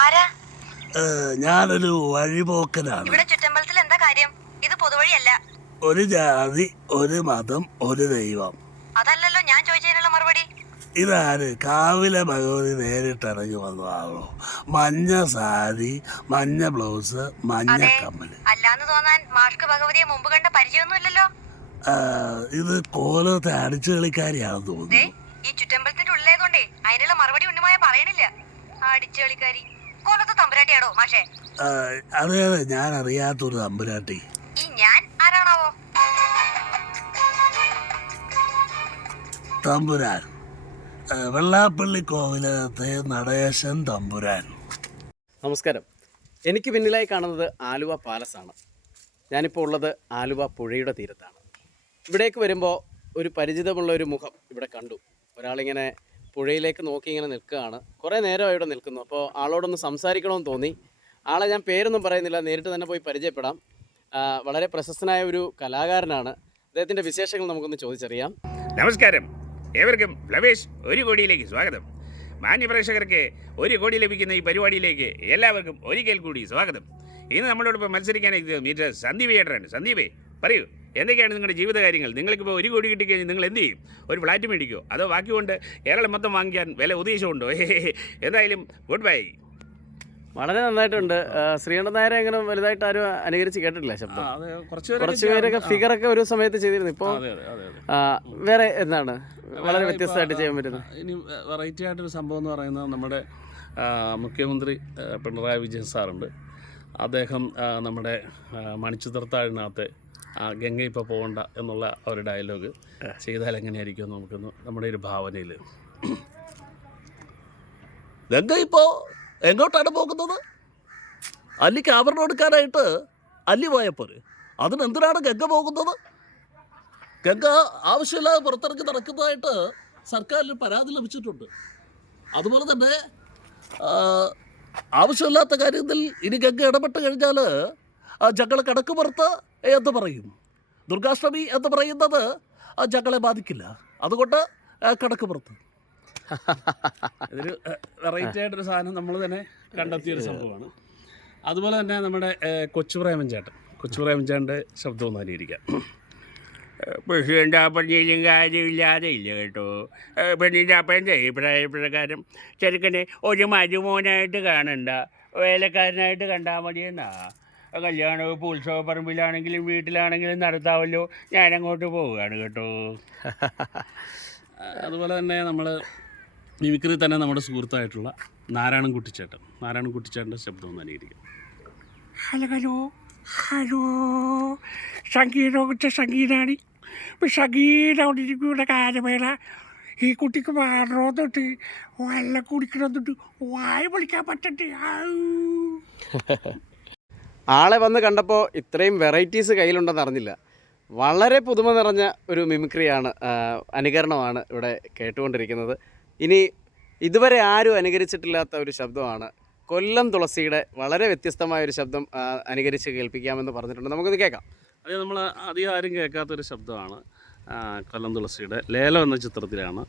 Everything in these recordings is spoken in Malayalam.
ആരാ? ഞാനൊരു വഴിപോക്കനാണ്. ഇവിടെ ചുറ്റമ്പലത്തിൽ എന്താ കാര്യം? ഇത് പൊതുവഴിയല്ല. ഒരു ജാതി ഒരു മതം ഒരു ദൈവം. അതല്ലല്ലോ ഞാൻ ചോദിച്ചതിനുള്ള മറുപടി. ഇതാര്? കാവിലെ ഭഗവതി നേരിട്ടിറങ്ങി വന്നതാണോ? മഞ്ഞ സാരി മഞ്ഞ ബ്ലൗസ് മഞ്ഞ കമ്മൽ അല്ലാന്ന് തോന്നാൻ മാഷ്ക്ക് ഭഗവതിയെ മുമ്പ് കണ്ട പരിചയമൊന്നുമില്ലല്ലോ. ഇത് കോലത്തെ അടിച്ചു കളിക്കാരിയാണെന്ന് തോന്നുന്നു. ഈ ചുറ്റമ്പലത്തിന്റെ ഉള്ളതുകൊണ്ടേ അതിനുള്ള മറുപടി ഉണ്ണിമായ പറയണില്ല. അടിച്ചു കളിക്കാരി. കോലത്തെ തമ്പുരാട്ടിയാടോ മാഷേ? അതെ അതെ ഞാൻ അറിയാത്തൊരു തമ്പുരാട്ടി. ഈ ഞാൻ ആരാണാവോ? തമ്പുരാൻ. വെള്ളാപ്പള്ളി കോവിലകത്തെ നടേശൻ തമ്പുരാൻ. നമസ്കാരം. എനിക്ക് പിന്നിലായി കാണുന്നത് ആലുവ പാലസ് ആണ് ഞാനിപ്പോൾ ഉള്ളത് ആലുവ പുഴയുടെ തീരത്താണ്. ഇവിടേക്ക് വരുമ്പോൾ ഒരു പരിചിതമുള്ള ഒരു മുഖം ഇവിടെ കണ്ടു. ഒരാളിങ്ങനെ പുഴയിലേക്ക് നോക്കി ഇങ്ങനെ നിൽക്കുകയാണ്. കുറേ നേരം ഇവിടെ നിൽക്കുന്നു. അപ്പോൾ ആളോടൊന്ന് സംസാരിക്കണമെന്ന് തോന്നി. ആളെ ഞാൻ പേരൊന്നും പറയുന്നില്ല. നേരിട്ട് തന്നെ പോയി പരിചയപ്പെടാം. വളരെ പ്രശസ്തനായ ഒരു കലാകാരനാണ്. അദ്ദേഹത്തിന്റെ വിശേഷങ്ങൾ നമുക്കൊന്ന് ചോദിച്ചറിയാം. നമസ്കാരം. ഏവർക്കും ഫ്ലവേഷ് ഒരു കോടിയിലേക്ക് സ്വാഗതം. മാന്യപ്രേക്ഷകർക്ക് ഒരു കോടി ലഭിക്കുന്ന ഈ പരിപാടിയിലേക്ക് എല്ലാവർക്കും ഒരിക്കൽ കൂടി സ്വാഗതം. ഇന്ന് നമ്മളോടൊപ്പം മത്സരിക്കാൻ എത്തിയത് മീറ്റർ സന്ദീപ് ചേട്ടനാണ് സന്ദീപേ പറയൂ. എന്തൊക്കെയാണ് നിങ്ങളുടെ ജീവിത കാര്യങ്ങൾ? നിങ്ങൾക്കിപ്പോൾ ഒരു കോടി കിട്ടിക്കഴിഞ്ഞാൽ നിങ്ങൾ എന്ത് ചെയ്യും? ഒരു ഫ്ലാറ്റ് മേടിക്കുമോ അതോ ബാക്കി കൊണ്ട് കേരളം മൊത്തം വാങ്ങിക്കാൻ വില ഉദ്ദേശമുണ്ടോ? എന്തായാലും ഗുഡ് ബൈ. വളരെ നന്നായിട്ടുണ്ട്. ശ്രീകണ്ഠൻ നായരെ അങ്ങനെ വലുതായിട്ട് ആരും അനുകരിച്ച് കേട്ടിട്ടില്ല ശബ്ദം. കുറച്ച് പേരൊക്കെ ഫിഗറൊക്കെ ഒരു സമയത്ത് ചെയ്തിരുന്നു. ഇപ്പോൾ അതെ അതെ അതെ അതെ. വേറെ എന്താണ്? വളരെ വ്യത്യസ്തമായിട്ട് ചെയ്യാൻ പറ്റുന്നത് ഇനി വെറൈറ്റി ആയിട്ടൊരു സംഭവം എന്ന് പറയുന്നത് നമ്മുടെ മുഖ്യമന്ത്രി പിണറായി വിജയൻ സാറുണ്ട്. അദ്ദേഹം നമ്മുടെ മണിച്ചിത്രത്താഴിനകത്ത് ആ, ഗംഗ ഇപ്പോൾ പോകണ്ട എന്നുള്ള ഒരു ഡയലോഗ് ചെയ്താൽ എങ്ങനെയായിരിക്കും നമുക്കൊന്ന് നമ്മുടെ ഒരു ഭാവനയിൽ. ഗംഗ ഇപ്പോൾ എങ്ങോട്ടാണ് പോകുന്നത്? അല്ലിക്ക് ആഭരണം എടുക്കാനായിട്ട് അല്ലി പോയപ്പോൾ അതിനെന്തിനാണ് ഗംഗ പോകുന്നത്? ഗംഗ ആവശ്യമില്ലാതെ പുറത്തിറക്കി നടക്കുന്നതായിട്ട് സർക്കാരിന് പരാതി ലഭിച്ചിട്ടുണ്ട്. അതുപോലെ തന്നെ ആവശ്യമില്ലാത്ത കാര്യത്തിൽ ഇനി ഗംഗ ഇടപെട്ട് കഴിഞ്ഞാൽ ആ കടക്ക് പുറത്ത് എന്ന് പറയും. ദുർഗാഷ്ടമി എന്ന് പറയുന്നത് ഞങ്ങളെ ബാധിക്കില്ല. അതുകൊണ്ട് കിടക്ക് പുറത്ത്. ഇതൊരു വെറൈറ്റി ആയിട്ടൊരു സാധനം നമ്മൾ തന്നെ കണ്ടെത്തിയൊരു സംഭവമാണ്. അതുപോലെ തന്നെ നമ്മുടെ കൊച്ചു കൊച്ചുപ്രേമൻ ചേട്ടൻ. കൊച്ചുപ്രേമൻ ചേട്ടന്റെ ശബ്ദം ഒന്ന് അനുകരിക്കാം അപ്പഞ്ഞിലും കാര്യമില്ലാതെ ഇല്ല കേട്ടോ. പെണ്ണിന്റെ അപ്പൻ അഭിപ്രായ പ്രകാരം ചെറുക്കനെ ഒരു മരുമോനായിട്ട് കാണണ്ട വേലക്കാരനായിട്ട് കണ്ടാൽ മതിയെന്നാ. കല്യാണവും ഇപ്പോൾ ഉത്സവ പറമ്പിലാണെങ്കിലും വീട്ടിലാണെങ്കിലും നടത്താമല്ലോ ഞാനങ്ങോട്ട് പോവുകയാണ് കേട്ടോ. അതുപോലെ തന്നെ നമ്മൾ മിമിക്രി തന്നെ നമ്മുടെ സുഹൃത്തായിട്ടുള്ള നാരായണൻ കുട്ടിച്ചേട്ടൻ. നാരായണൻ കുട്ടിച്ചേട്ടന്റെ ശബ്ദം ഒന്ന് അനുകരിക്കാം. Hello hello hello. സംഗീതമൊക്കെ സംഗീതമാണ് ഇപ്പം സംഗീതം കൊണ്ടിരിക്കുന്ന കാര്യമേള ഈ കുട്ടിക്ക് മാറണോ തൊട്ട് വെള്ളം തൊട്ട് വായ പൊളിക്കാൻ പറ്റണ്ടേ. ആളെ വന്ന് കണ്ടപ്പോൾ ഇത്രയും വെറൈറ്റീസ് കയ്യിലുണ്ടെന്ന് അറിഞ്ഞില്ല. വളരെ പുതുമ നിറഞ്ഞ ഒരു മിമിക്രിയാണ് അനുകരണമാണ് ഇവിടെ കേട്ടുകൊണ്ടിരിക്കുന്നത്. ഇനി ഇതുവരെ ആരും അനുകരിച്ചിട്ടില്ലാത്ത ഒരു ശബ്ദമാണ്. കൊല്ലം തുളസിയുടെ വളരെ വ്യത്യസ്തമായ ഒരു ശബ്ദം അനുകരിച്ച് കേൾപ്പിക്കാമെന്ന് പറഞ്ഞിട്ടുണ്ട്. നമുക്കിത് കേൾക്കാം. അതെ നമ്മൾ അധികം ആരും കേൾക്കാത്തൊരു ശബ്ദമാണ് കൊല്ലം തുളസിയുടെ ലേലം എന്ന ചിത്രത്തിലാണ്.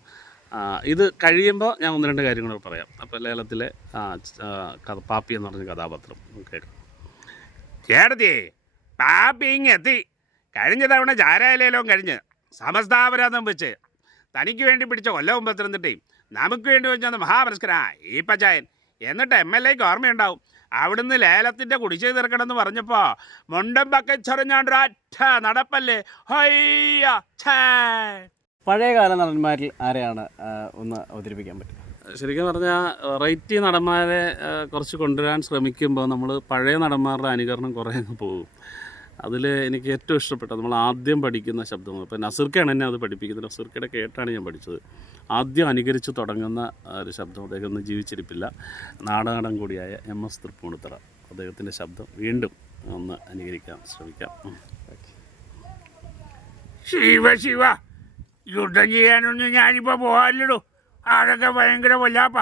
ഇത് കഴിയുമ്പോൾ ഞാൻ ഒന്ന് രണ്ട് കാര്യങ്ങൾ പറയാം. അപ്പോൾ ലേലത്തിലെ പാപ്പി എന്ന് പറഞ്ഞ കഥാപാത്രം കേൾക്കാം. ചേട്ടത്തി പാപ്പി ഇങ്ങെത്തി. കഴിഞ്ഞ തവണ ചാരായാലും കഴിഞ്ഞ് സമസ്താപരാധം വെച്ച് തനിക്ക് വേണ്ടി പിടിച്ച കൊല്ലവും പത്തനംതിട്ടയും നമുക്ക് വേണ്ടി വെച്ചാൽ മഹാപുരസ്കരാ. ഈ പച്ചായൻ എന്നിട്ട് എം എൽ എക്ക് ഓർമ്മയുണ്ടാവും. അവിടുന്ന് ലേലത്തിന്റെ കുടിശ്ശേ തീർക്കണമെന്ന് പറഞ്ഞപ്പോൾ മുണ്ടം പക്കച്ചൊറിഞ്ഞാണ്ടൊരൊറ്റ നടപ്പല്ലേ? ഹൊയ്യ ഛേ. പഴയകാല നടന്മാരിൽ ആരെയാണ് ഒന്ന് അവതരിപ്പിക്കാൻ പറ്റുക? ശരിക്കും പറഞ്ഞാൽ വെറൈറ്റി നടന്മാരെ കുറച്ച് കൊണ്ടുവരാൻ ശ്രമിക്കുമ്പോൾ നമ്മൾ പഴയ നടന്മാരുടെ അനുകരണം കുറേ അങ്ങ് പോകും. അതിൽ എനിക്ക് ഏറ്റവും ഇഷ്ടപ്പെട്ടത് നമ്മൾ ആദ്യം പഠിക്കുന്ന ശബ്ദം ഇപ്പോൾ നസീർക്കാണ് എന്നെ അത് പഠിപ്പിക്കുന്നത്. നസീർക്കയുടെ കേട്ടാണ് ഞാൻ പഠിച്ചത്. ആദ്യം അനുകരിച്ച് തുടങ്ങുന്ന ഒരു ശബ്ദം അദ്ദേഹം ഒന്നും ജീവിച്ചിരിപ്പില്ല. നാടകം കൂടിയായ എം എസ് തൃപ്പൂണിത്തറ. അദ്ദേഹത്തിന്റെ ശബ്ദം വീണ്ടും ഒന്ന് അനുകരിക്കാൻ ശ്രമിക്കാം. ശിവ ശിവ. യുദ്ധം ചെയ്യാനൊന്നും ഞാനിപ്പോൾ പോകാനില്ലടോ. അതൊക്കെ ഭയങ്കര വല്ലാപ്പ.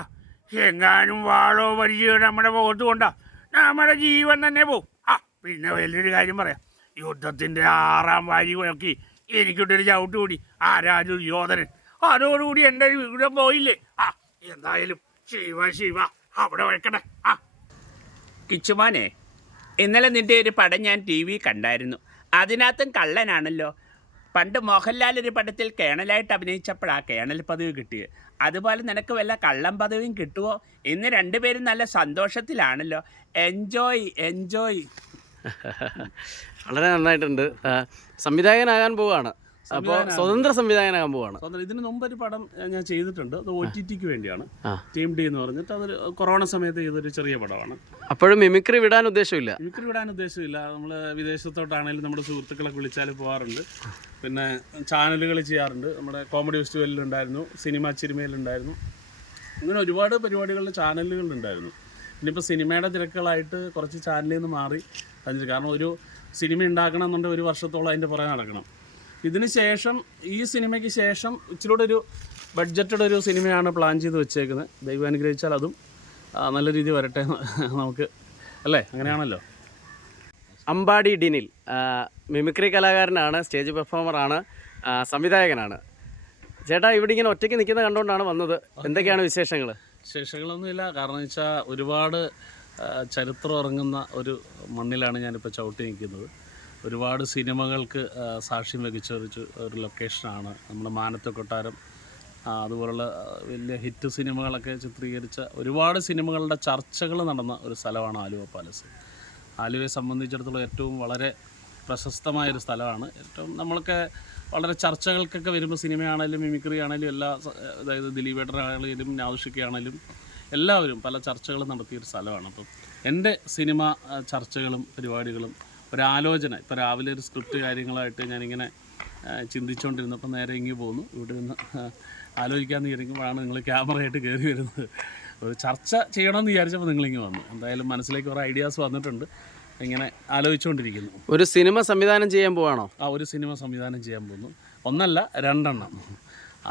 എങ്ങാനും വാളോ പരിചയോ നമ്മുടെ മുഖത്ത് കൊണ്ടാ നമ്മുടെ ജീവൻ തന്നെ പോവും. ആ പിന്നെ വലിയൊരു കാര്യം പറയാം. യുദ്ധത്തിന്റെ ആറാം വാരി നോക്കി എനിക്കിട്ടൊരു ചവിട്ട് കൂടി. ആരാ ദുര്യോധനൻ അതോടുകൂടി എന്റെ വീടും പോയില്ലേ? ആ എന്തായാലും ശിവ ശിവ അവിടെ വയ്ക്കട്ടെ ആ. കിച്ചുമാനെ ഇന്നലെ നിന്റെ ഒരു പടം ഞാൻ ടി വി കണ്ടായിരുന്നു. അതിനകത്തും കള്ളനാണല്ലോ. പണ്ട് മോഹൻലാൽ ഒരു പടത്തിൽ കേണലായിട്ട് അഭിനയിച്ചപ്പോഴാണ് കേണൽ പദവി കിട്ടിയത്. അതുപോലെ നിനക്ക് വല്ല കള്ളം പദവിയും കിട്ടുമോ ഇന്ന് രണ്ടുപേരും നല്ല സന്തോഷത്തിലാണല്ലോ. എൻജോയ് എൻജോയ് വളരെ നന്നായിട്ടുണ്ട്. സംവിധായകനാകാൻ പോവാണ് അപ്പോൾ സ്വതന്ത്ര സംവിധായകനാകാൻ പോവാണ്. സ്വന്തം ഇതിന് മുമ്പ് ഒരു പടം ഞാൻ ചെയ്തിട്ടുണ്ട്. അത് ഒ ടി ടിക്ക് വേണ്ടിയാണ്. ടീം ഡി എന്ന് പറഞ്ഞിട്ട് അതൊരു കൊറോണ സമയത്ത് ചെയ്തൊരു ചെറിയ പടമാണ്. അപ്പോഴും മിമിക്രി വിടാൻ ഉദ്ദേശമില്ല. മിമിക്രി വിടാൻ ഉദ്ദേശമില്ല. നമ്മൾ വിദേശത്തോട്ടാണെങ്കിലും നമ്മുടെ സുഹൃത്തുക്കളെ വിളിച്ചാൽ പോവാറുണ്ട്. പിന്നെ ചാനലുകൾ ചെയ്യാറുണ്ട്. നമ്മുടെ കോമഡി ഫെസ്റ്റിവലിലുണ്ടായിരുന്നു സിനിമ ചിരിമയിലുണ്ടായിരുന്നു അങ്ങനെ ഒരുപാട് പരിപാടികളുടെ ചാനലുകളുണ്ടായിരുന്നു. ഇനിയിപ്പോൾ സിനിമയുടെ തിരക്കുകളായിട്ട് കുറച്ച് ചാനലിൽ നിന്ന് മാറി കാരണം ഒരു സിനിമ ഉണ്ടാക്കണം എന്നുണ്ടെങ്കിൽ ഒരു വർഷത്തോളം അതിന്റെ പുറകെ നടക്കണം. ഇതിന് ശേഷം ഈ സിനിമയ്ക്ക് ശേഷം ഇച്ചിരൂടെ ഒരു ബഡ്ജറ്റഡ് ഒരു സിനിമയാണ് പ്ലാൻ ചെയ്ത് വെച്ചേക്കുന്നത്. ദൈവം അനുഗ്രഹിച്ചാൽ അതും നല്ല രീതിയിൽ വരട്ടെ നമുക്ക് അല്ലേ? അങ്ങനെയാണല്ലോ. അമ്പാടി ഡിനിൽ മിമിക്രി കലാകാരനാണ് സ്റ്റേജ് പെർഫോമറാണ് സംവിധായകനാണ്. ചേട്ടാ ഇവിടെ ഇങ്ങനെ ഒറ്റയ്ക്ക് നിൽക്കുന്ന കണ്ടുകൊണ്ടാണ് വന്നത്. എന്തൊക്കെയാണ് വിശേഷങ്ങൾ വിശേഷങ്ങളൊന്നുമില്ല. കാരണം വെച്ചാൽ ഒരുപാട് ചരിത്രം ഇറങ്ങുന്ന ഒരു മണ്ണിലാണ് ഞാനിപ്പോൾ ചവിട്ടി നിൽക്കുന്നത്. ഒരുപാട് സിനിമകൾക്ക് സാക്ഷ്യം വഹിച്ച ഒരു ഒരു ലൊക്കേഷനാണ് നമ്മുടെ മാനത്തെ കൊട്ടാരം അതുപോലുള്ള വലിയ ഹിറ്റ് സിനിമകളൊക്കെ ചിത്രീകരിച്ച ഒരുപാട് സിനിമകളുടെ ചർച്ചകൾ നടന്ന ഒരു സ്ഥലമാണ് ആലുവ പാലസ്. ആലുവയെ സംബന്ധിച്ചിടത്തോളം ഏറ്റവും വളരെ പ്രശസ്തമായൊരു സ്ഥലമാണ്. ഏറ്റവും നമ്മളൊക്കെ വളരെ ചർച്ചകൾക്കൊക്കെ വരുമ്പോൾ സിനിമയാണേലും മിമിക്രി ആണേലും എല്ലാ അതായത് അതായത് ദിലീപേട്ടനാണേലും നാദുഷിക്കയാണേലും എല്ലാവരും പല ചർച്ചകളും നടത്തിയൊരു സ്ഥലമാണ്. അപ്പം എന്റെ സിനിമ ചർച്ചകളും പരിപാടികളും ഒരാലോചന. ഇപ്പോൾ രാവിലെ ഒരു സ്ക്രിപ്റ്റ് കാര്യങ്ങളായിട്ട് ഞാനിങ്ങനെ ചിന്തിച്ചുകൊണ്ടിരുന്നപ്പോൾ നേരെ ഇങ്ങ് പോന്നു. ഇവിടെ നിന്ന് ആലോചിക്കാമെന്ന് വിചാരിക്കുമ്പോഴാണ് നിങ്ങൾ ക്യാമറയായിട്ട് കയറി വരുന്നത്. ഒരു ചർച്ച ചെയ്യണമെന്ന് വിചാരിച്ചപ്പോൾ നിങ്ങളിങ്ങ് വന്നു. എന്തായാലും മനസ്സിലേക്ക് കുറേ ഐഡിയാസ് വന്നിട്ടുണ്ട്. ഇങ്ങനെ ആലോചിച്ചുകൊണ്ടിരിക്കുന്നു ഒരു സിനിമ സംവിധാനം ചെയ്യാൻ പോവാണോ? ആ ഒരു സിനിമ സംവിധാനം ചെയ്യാൻ പോകുന്നു ഒന്നല്ല രണ്ടെണ്ണം.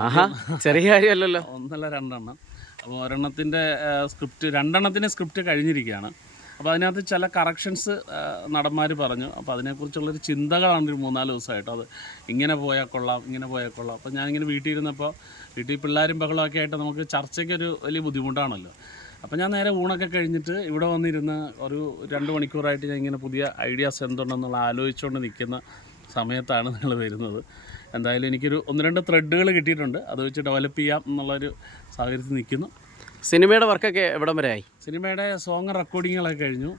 ആഹാ ചെറിയ കാര്യമല്ലല്ലോ. ഒന്നല്ല രണ്ടെണ്ണം. അപ്പോൾ ഒരെണ്ണത്തിന്റെ സ്ക്രിപ്റ്റ് രണ്ടെണ്ണത്തിന്റെ സ്ക്രിപ്റ്റ് കഴിഞ്ഞിരിക്കുകയാണ്. അപ്പോൾ അതിനകത്ത് ചില കറക്ഷൻസ് നടന്മാർ പറഞ്ഞു. അപ്പോൾ അതിനെക്കുറിച്ചുള്ളൊരു ചിന്തകളാണ് ഒരു മൂന്നാൽ ദിവസമായിട്ട്. അത് ഇങ്ങനെ പോയാൽ കൊള്ളാം ഇങ്ങനെ പോയാൽ കൊള്ളാം. അപ്പോൾ ഞാനിങ്ങനെ വീട്ടിൽ ഇരുന്നപ്പോൾ വീട്ടിൽ പിള്ളേരും ബഹളമൊക്കെ ആയിട്ട് നമുക്ക് ചർച്ചയ്ക്കൊരു വലിയ ബുദ്ധിമുട്ടാണല്ലോ. അപ്പോൾ ഞാൻ നേരെ ഊണൊക്കെ കഴിഞ്ഞിട്ട് ഇവിടെ വന്നിരുന്ന് ഒരു രണ്ട് മണിക്കൂറായിട്ട് ഞാൻ ഇങ്ങനെ പുതിയ ഐഡിയാസ് എന്തുണ്ടെന്നുള്ള ആലോചിച്ചുകൊണ്ട് നിൽക്കുന്ന സമയത്താണ് നിങ്ങൾ വരുന്നത്. എന്തായാലും എനിക്കൊരു ഒന്ന് രണ്ട് ത്രെഡുകൾ കിട്ടിയിട്ടുണ്ട്. അത് വെച്ച് ഡെവലപ്പ് ചെയ്യാം എന്നുള്ളൊരു സാഹചര്യത്തിൽ നിൽക്കുന്നു. സിനിമയുടെ വർക്കൊക്കെ എവിടം വരെ ആയി? സിനിമയുടെ സോങ് റെക്കോർഡിങ്ങുകളൊക്കെ കഴിഞ്ഞു.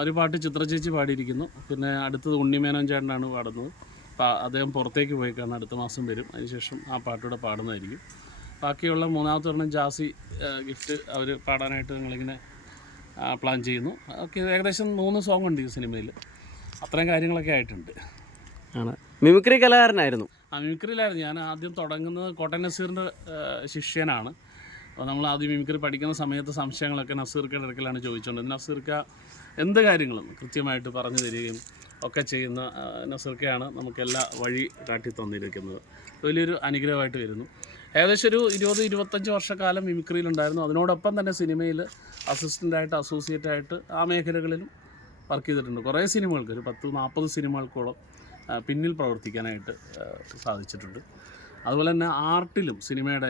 ഒരു പാട്ട് ചിത്രചേച്ചി പാടിയിരിക്കുന്നു. പിന്നെ അടുത്തത് ഉണ്ണിമേനോൻ ചേട്ടനാണ് പാടുന്നത്. അപ്പോൾ അദ്ദേഹം പുറത്തേക്ക് പോയി കാരണം അടുത്ത മാസം വരും. അതിനുശേഷം ആ പാട്ടൂടെ പാടുന്നതായിരിക്കും. ബാക്കിയുള്ള മൂന്നാമത്തെ ഒരെണ്ണം ജാസി ഗിഫ്റ്റ് അവർ പാടാനായിട്ട് ഞങ്ങളിങ്ങനെ പ്ലാൻ ചെയ്യുന്നു. ഓക്കെ ഏകദേശം മൂന്ന് സോങ് ഉണ്ട് ഈ സിനിമയിൽ. അത്രയും കാര്യങ്ങളൊക്കെ ആയിട്ടുണ്ട്. ആണ്. മിമിക്രി കലാകാരനായിരുന്നു. ആ മിമിക്രിയിലായിരുന്നു. ഞാൻ ആദ്യം തുടങ്ങുന്നത് കോട്ടൻ നസീറിന്റെ ശിഷ്യനാണ്. അപ്പോൾ നമ്മൾ ആദ്യം മിമിക്രി പഠിക്കുന്ന സമയത്ത് സംശയങ്ങളൊക്കെ നസീർക്കയുടെ അടുക്കലാണ് ചോദിച്ചുകൊണ്ടിരുന്നത് നസീർക്ക എന്ത് കാര്യങ്ങളും കൃത്യമായിട്ട് പറഞ്ഞു തരികയും ഒക്കെ ചെയ്യുന്ന നസീർക്കയാണ് നമുക്കെല്ലാ വഴി കാട്ടി തന്നിരിക്കുന്നത്. വലിയൊരു അനുഗ്രഹമായിട്ട് വരുന്നു. ഏകദേശം ഒരു ഇരുപത് ഇരുപത്തഞ്ച് വർഷക്കാലം മിമിക്രിയിലുണ്ടായിരുന്നു അതിനോടൊപ്പം തന്നെ സിനിമയിൽ അസിസ്റ്റന്റായിട്ട് അസോസിയേറ്റായിട്ട് ആ മേഖലകളിലും വർക്ക് ചെയ്തിട്ടുണ്ട്. കുറേ സിനിമകൾക്ക് ഒരു പത്ത് നാൽപ്പത് സിനിമകൾക്കോളം പിന്നിൽ പ്രവർത്തിക്കാനായിട്ട് സാധിച്ചിട്ടുണ്ട്. അതുപോലെ തന്നെ ആർട്ടിലും സിനിമയുടെ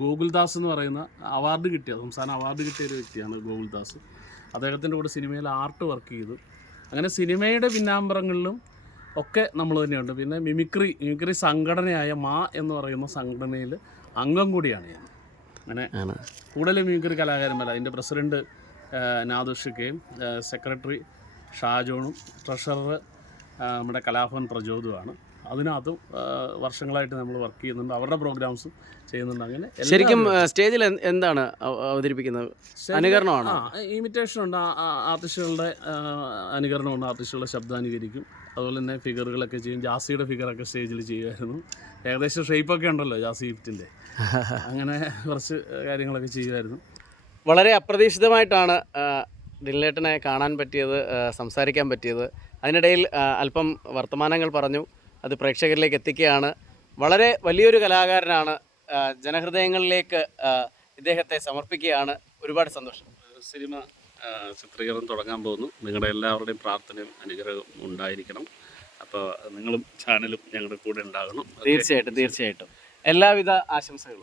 ഗോകുൽദാസ് എന്ന് പറയുന്ന അവാർഡ് കിട്ടിയ സംസ്ഥാന അവാർഡ് കിട്ടിയ ഒരു വ്യക്തിയാണ് ഗോകുൽദാസ്. അദ്ദേഹത്തിന്റെ കൂടെ സിനിമയിൽ ആർട്ട് വർക്ക് ചെയ്തു. അങ്ങനെ സിനിമയുടെ പിന്നാമ്പറങ്ങളിലും ഒക്കെ നമ്മൾ തന്നെയുണ്ട്. പിന്നെ മിമിക്രി മിമിക്രി സംഘടനയായ മാ എന്ന് പറയുന്ന സംഘടനയിൽ അംഗം കൂടിയാണ് ഞാൻ. അങ്ങനെ കൂടുതൽ മിമിക്രി കലാകാരന്മാർ അതിന്റെ പ്രസിഡന്റ് നാദുഷിക്കയും സെക്രട്ടറി ഷാജോണും ട്രഷറർ നമ്മുടെ കലാഭവൻ പ്രചോദുമാണ് അതിനകത്തും വർഷങ്ങളായിട്ട് നമ്മൾ വർക്ക് ചെയ്യുന്നുണ്ട്. അവരുടെ പ്രോഗ്രാംസ് ചെയ്യുന്നുണ്ട്. അങ്ങനെ ശരിക്കും സ്റ്റേജിൽ എന്താണ് അവതരിപ്പിക്കുന്നത്? അനുകരണമാണ്? ഇമിറ്റേഷൻ ഉണ്ട്. ആർട്ടിസ്റ്റുകളുടെ അനുകരണമുണ്ട് ആർട്ടിസ്റ്റുകളുടെ ശബ്ദം അനുകരിക്കും. അതുപോലെ തന്നെ ഫിഗറുകളൊക്കെ ചെയ്യും. ജാസിയുടെ ഫിഗറൊക്കെ സ്റ്റേജിൽ ചെയ്യുമായിരുന്നു. ഏകദേശം ഷേപ്പൊക്കെ ഉണ്ടല്ലോ ജാസി ഗിഫ്റ്റിന്റെ അങ്ങനെ കുറച്ച് കാര്യങ്ങളൊക്കെ ചെയ്യുമായിരുന്നു. വളരെ അപ്രതീക്ഷിതമായിട്ടാണ് ദില്ലേട്ടനെ കാണാൻ പറ്റിയത് സംസാരിക്കാൻ പറ്റിയത്. അതിനിടയിൽ അല്പം വർത്തമാനങ്ങൾ പറഞ്ഞു. അത് പ്രേക്ഷകരിലേക്ക് എത്തിക്കുകയാണ്. വളരെ വലിയൊരു കലാകാരനാണ്. ജനഹൃദയങ്ങളിലേക്ക് ഇദ്ദേഹത്തെ സമർപ്പിക്കുകയാണ്. ഒരുപാട് സന്തോഷം. സിനിമ ചിത്രീകരണം തുടങ്ങാൻ പോകുന്നു. നിങ്ങളുടെ എല്ലാവരുടെയും പ്രാർത്ഥനയും അനുഗ്രഹവും ഉണ്ടായിരിക്കണം. അപ്പോൾ നിങ്ങളും ചാനലും ഞങ്ങളുടെ കൂടെ ഉണ്ടാകണം. തീർച്ചയായിട്ടും തീർച്ചയായിട്ടും. എല്ലാവിധ ആശംസകളും.